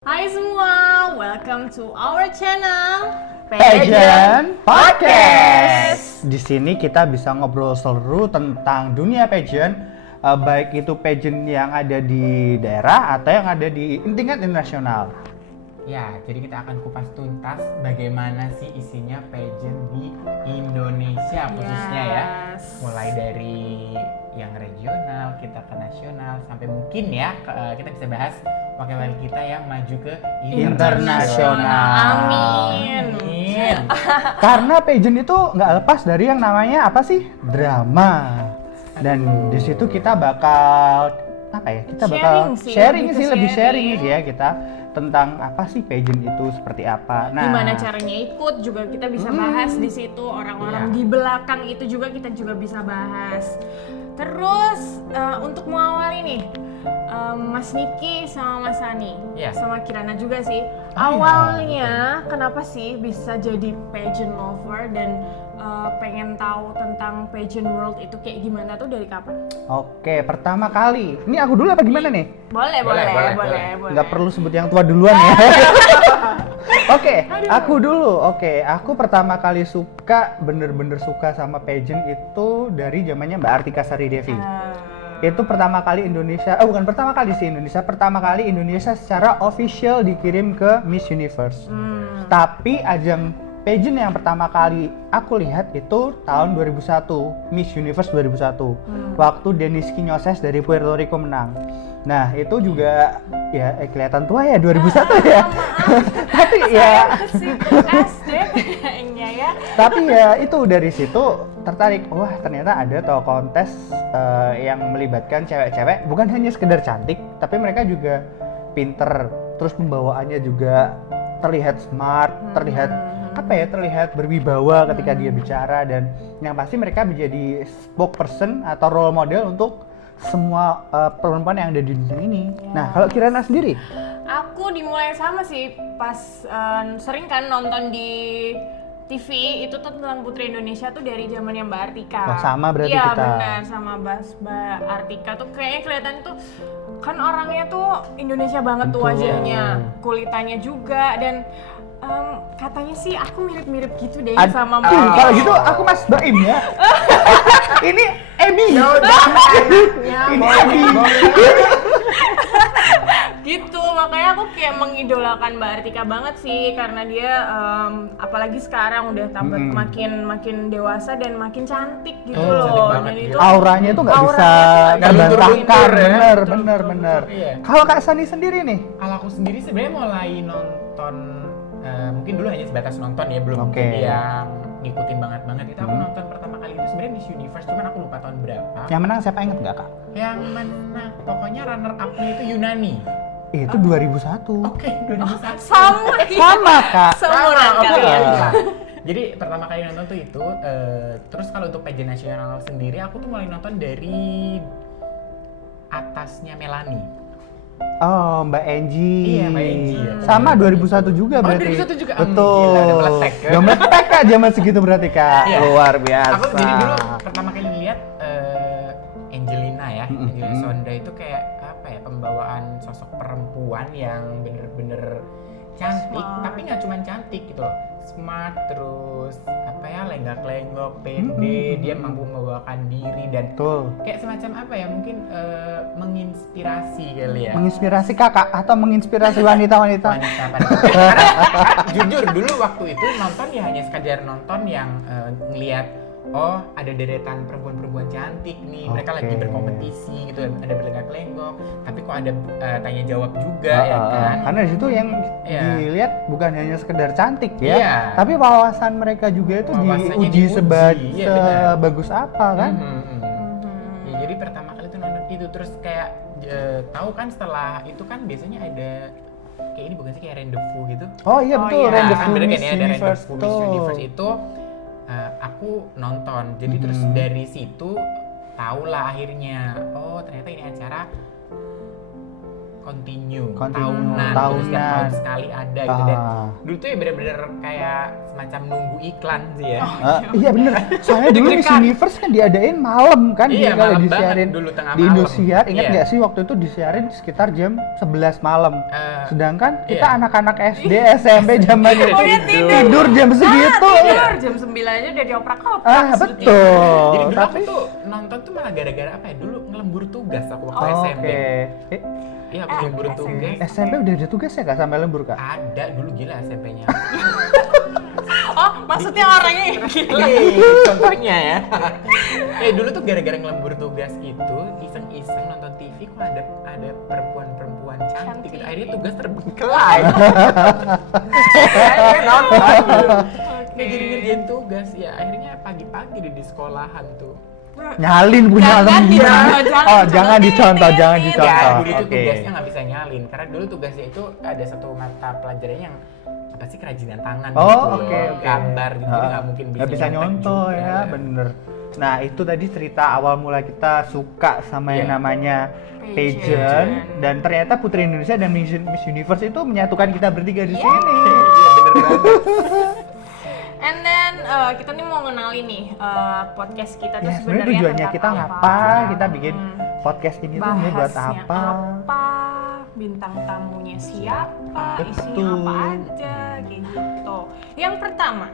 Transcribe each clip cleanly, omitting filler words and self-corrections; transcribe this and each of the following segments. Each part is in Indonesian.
Hai semua, welcome to our channel Pageant Podcast. Di sini kita bisa ngobrol seru tentang dunia pageant, baik itu pageant yang ada di daerah atau yang ada di tingkat internasional. Ya, jadi kita akan kupas tuntas bagaimana sih isinya pageant di Indonesia khususnya ya. Mulai dari yang regional, kita ke nasional, sampai mungkin ya kita bisa bahas wakil-wakil kita yang maju ke internasional. Amin. Amin. Karena pageant itu nggak lepas dari yang namanya apa sih? Drama. Dan di situ kita bakal sharing sih, lebih sharing sih ya kita tentang apa sih pageant itu seperti apa. Nah, gimana caranya ikut juga kita bisa bahas di situ. Orang-orang di belakang itu juga kita juga bisa bahas. Terus untuk mengawali nih, Mas Niki sama Mas Sani, sama Kirana juga sih. Awalnya kenapa sih bisa jadi pageant lover dan pengen tahu tentang pageant world itu kayak gimana tuh dari kapan? Oke, pertama kali. Ini aku dulu apa gimana nih? Boleh. Nggak perlu sebut yang tua duluan ya. Oke, aku dulu. Oke, aku pertama kali bener-bener suka sama pageant itu dari zamannya Mbak Artika Sari Devi. Itu pertama kali pertama kali Indonesia secara official dikirim ke Miss Universe. Tapi ajang pageant yang pertama kali aku lihat itu tahun 2001, Miss Universe 2001. Waktu Denis Quinones dari Puerto Rico menang. Nah, itu juga ya kelihatan tua ya 2001 ya. Tapi ya SD kayaknya ya. Tapi ya itu dari situ tertarik. Wah, ternyata ada toh kontes yang melibatkan cewek-cewek, bukan hanya sekedar cantik, tapi mereka juga pinter. Terus pembawaannya juga terlihat smart, terlihat berwibawa ketika dia bicara, dan yang pasti mereka menjadi spokesperson atau role model untuk semua perempuan yang ada di dunia ini. Nah, kalau Kirana sendiri? Aku dimulai sama sih pas sering kan nonton di TV itu tentang Putri Indonesia tuh dari zamannya Mbak Artika. Oh, sama berarti kita. Iya kita. benar, sama Mbak Artika tuh kayaknya kelihatan tuh kan orangnya tuh Indonesia banget tuh wajahnya, kulitannya juga, dan katanya sih aku mirip-mirip gitu deh sama Mbak. Kalau gitu aku Mas Baim ya. Ini Ebi. Ini Ebi. Gitu, makanya aku kayak mengidolakan Mbak Artika banget sih, karena dia apalagi sekarang udah tambah makin dewasa dan makin cantik gitu loh. Dan itu auranya tuh nggak bisa terbantahkan. Bener. Kalau Kak Sani sendiri nih? Kalau aku sendiri sebenarnya mulai nonton mungkin dulu hanya sebatas nonton ya, belum yang ngikutin banget itu. Aku nonton pertama kali itu sebenarnya Miss Universe, cuman aku lupa tahun berapa. Yang menang siapa, inget nggak Kak? Yang menang pokoknya runner up-nya itu Yunani. Itu 2001. Oke, 2001. Sama Kak. Seumuran kalian. Jadi pertama kali nonton tuh itu, terus kalau untuk pageant nasional sendiri aku tuh mulai nonton dari atasnya Melanie. Oh, Mbak Enji. Iya, Mbak Enji. Sama 2001 juga berarti. 2001 juga. Betul. Gila, udah meletek. Udah meletek Kak zaman segitu berarti Kak. Iya. Luar biasa. Aku sendiri dulu pertama kali lihat Angelina ya, Angelina Sonda itu kayak apa ya, pembawaan sosok perempuan yang bener-bener cantik, tapi nggak cuma cantik gitu loh, smart, terus apa ya, lenggak-lenggok, pede, dia mampu membawakan diri dan kayak semacam apa ya, mungkin menginspirasi kali ya. Menginspirasi kakak atau menginspirasi wanita-wanita? Karena jujur dulu waktu itu nonton ya hanya sekadar nonton yang ngelihat oh ada deretan perempuan-perempuan cantik nih, mereka lagi berkompetisi gitu, ada berlenggak-lenggok, tapi kok ada tanya jawab juga ya kan? Karena di situ yang dilihat bukan hanya sekedar cantik ya, tapi wawasan mereka juga itu diuji sebagus apa kan? Ya, jadi pertama kali tuh nonton itu, terus kayak tahu kan setelah itu kan biasanya ada kayak ini bukan sih, kayak rendezvous gitu? Oh iya betul, rendezvous Miss Universe. Miss Universe itu aku nonton, jadi terus dari situ tahulah akhirnya, oh ternyata ini acara continue, Continue, tahunan, terus setiap tahunan. tahun sekali ada gitu. Dan Ah. dulu tuh ya bener-bener kayak semacam nunggu iklan sih ya. Iya bener, soalnya dulu Miss Universe kan diadain malam kan, Iya, kalau malam disiarin banget dulu, tengah di malam. Indosiar, ingat Iya. nggak sih waktu itu disiarin sekitar jam 11 malam. Sedangkan kita iya. anak-anak SD, SMP zamannya Oh, iya, tidur jam segitu. Tidur jam 9 aja udah dioprak-oprak. Ah betul. Jadi dulu Tapi aku tuh nonton tuh malah gara-gara apa ya? Dulu ngelembur tugas aku waktu oh, SMP. oke. Iya, aku lembur tugas. SMP udah ada tugas ya kak sampai lembur kak? Ada dulu gila SMP-nya. Oh, maksudnya orangnya yang gila. Contohnya ya. Dulu tuh gara-gara ngelembur tugas itu iseng-iseng nonton TV kok ada perempuan-perempuan cantik. Gitu. Akhirnya tugas terbengkelai. Akhirnya nonton. Nggak jadi ngerjain tugas ya. Akhirnya pagi-pagi di sekolahan tuh. Nyalin punya Jangan lembur. dicontoh, Oh jangan dicontoh, jangan Titit. dicontoh. Ya, dulu itu Oke. tugasnya nggak bisa nyalin karena dulu tugasnya itu ada satu mata pelajarannya yang apa sih kerajinan tangan Oh gitu oke loh, oke. gambar gitu jadi nggak mungkin Nggak bisa nyontek nyontoh juga. ya, bener. Nah itu tadi cerita awal mula kita suka sama yang Iya. namanya pageant, Pageant. dan ternyata Putri Indonesia dan Miss Universe itu menyatukan kita bertiga di sini. Iya bener banget. And then kita nih mau ngenalin nih podcast kita tuh Ya, sebenarnya sebenarnya tujuannya tentang kita ngapa, kita bikin podcast ini tuh sebenarnya buat Bahasnya apa? apa, bintang tamunya siapa, Betul. isinya apa aja, kayak gitu. Yang pertama,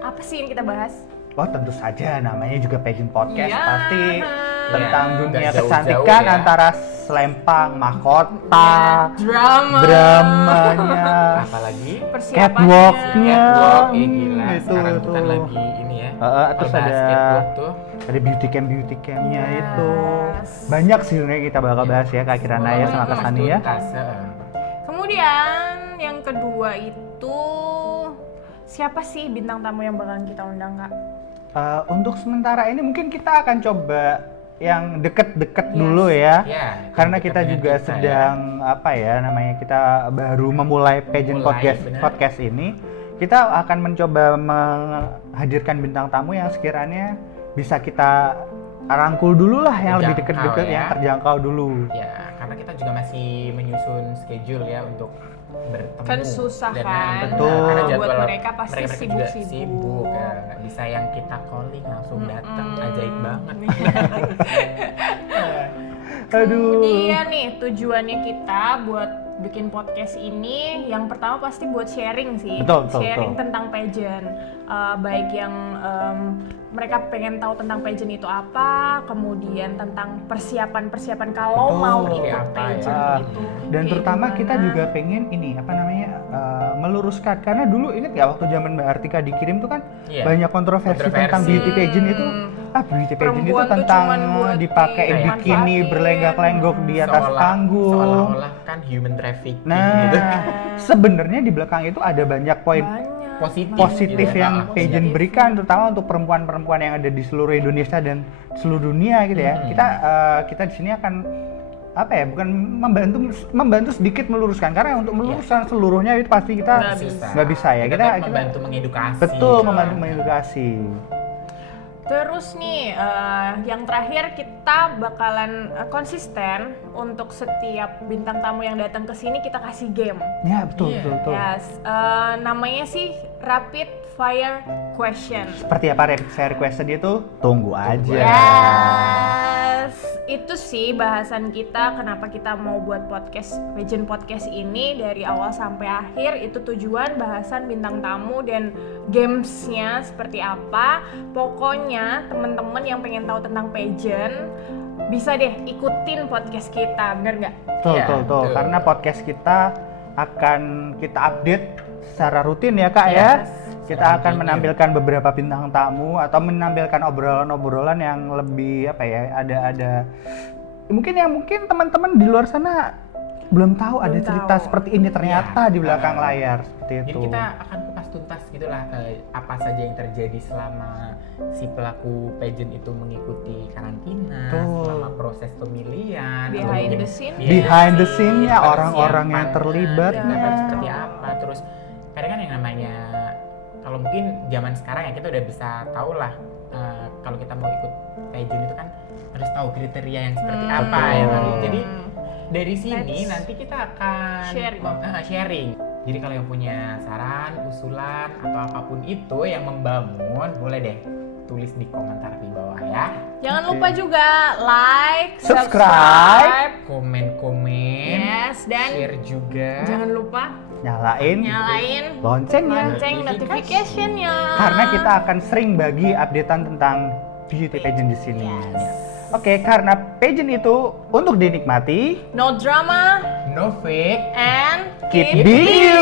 apa sih yang kita bahas? Oh tentu saja namanya juga pageant podcast, Iya. pasti tentang Iya, dunia nggak jauh-jauh kecantikan ya. antara selempang, mahkota, Drama, dramanya, Apalagi persiapannya, catwalknya. catwalk, gila. itu Sekarang tuh. kan lagi ini ya. Terus kalau bahas ada catwalk tuh. ada beauty campnya Yes. itu banyak sih sebenarnya kita bakal bahas ya Kak Kirana ya sama Kak Sani ya. Tuntas, Kemudian yang kedua itu siapa sih bintang tamu yang bakalan kita undang, Kak? Untuk sementara ini mungkin kita akan coba yang deket-deket Yes. dulu ya. Ya, Karena yang kita dekat juga dengan kita, sedang apa ya namanya, kita baru memulai pageant Benar. podcast ini. Kita akan mencoba menghadirkan bintang tamu yang sekiranya bisa kita rangkul dulu lah, yang lebih Terjangkau deket-deket, ya. yang terjangkau dulu. Ya, karena kita juga masih menyusun schedule ya untuk bertemu. Kan susah Dan, kan? Betul. Karena Buat jadwal mereka pasti juga sibuk-sibuk. sibuk ya. Nggak bisa yang kita calling langsung datang, ajaib banget. Aduh. Kemudian nih tujuannya kita buat bikin podcast ini yang pertama pasti buat sharing sih. Betul, Sharing betul. tentang pageant. Baik yang mereka pengen tahu tentang pageant itu apa, kemudian tentang persiapan-persiapan kalau Betul. mau Seperti ikut apa ya. pageant itu. Dan Kayak terutama kita gimana. juga pengen ini apa namanya, meluruskan, karena dulu inget ya waktu zaman Mbak Artika dikirim tuh kan Iya. banyak kontroversi tentang beauty pageant itu. Beauty pageant itu Perempuan tuh tentang cuman buat dipakai bikini dimanfaatin. berlenggak-lenggok di atas panggung. Seolah-olah kan human trafficking Nah, gitu. sebenarnya di belakang itu ada banyak poin Banyak. positif gitu ya. yang Nah, pageant berikan, terutama untuk perempuan-perempuan yang ada di seluruh Indonesia dan seluruh dunia gitu ya. Kita di sini akan apa ya, bukan membantu sedikit meluruskan, karena untuk meluruskan seluruhnya itu pasti kita nggak bisa ya. Kita Kita membantu mengedukasi. betul membantu mengedukasi. Terus nih, yang terakhir kita bakalan konsisten untuk setiap bintang tamu yang datang ke sini kita kasih game. Ya betul Iya. betul. Yes, namanya sih Rapid Fire Question. Seperti apa rapid fire question itu? Tunggu aja. Yes, itu sih bahasan kita kenapa kita mau buat pageant podcast ini dari awal sampai akhir. Itu tujuan bahasan bintang tamu dan gamesnya seperti apa. Pokoknya teman-teman yang pengen tahu tentang pageant bisa deh ikutin podcast kita, bener nggak? Betul, Iya, betul. betul. Karena podcast kita akan kita update secara rutin ya Kak ya. Yes. Kita akan menampilkan beberapa bintang tamu atau menampilkan obrolan-obrolan yang lebih apa ya, ada mungkin teman-teman di luar sana belum tahu ada Belum cerita tahu. seperti ini ternyata Iya. di belakang layar seperti Jadi itu. kita akan kupas tuntas gitulah apa saja yang terjadi selama si pelaku pageant itu mengikuti karantina, Betul. selama proses pemilihan, atau Behind mungkin the scene. Behind the scene-nya, persiapan orang-orang yang terlibat. dan seperti apa. Terus kadang kan yang namanya kalau mungkin zaman sekarang ya kita udah bisa tahu lah kalau kita mau ikut pageant itu kan harus tahu kriteria yang seperti apa Betul. ya. Jadi dari sini Let's nanti kita akan sharing. sharing. Jadi kalau yang punya saran, usulan atau apapun itu yang membangun, boleh deh tulis di komentar di bawah ya. Jangan Oke. lupa juga like, Subscribe. Komen-komen, yes, dan share juga. jangan lupa Nyalain nyalain loncengnya. lonceng notification-nya. Karena kita akan sering bagi updatean tentang beauty pageant di sini. Oke, karena pageant itu untuk dinikmati, no drama No fake. and keep being you.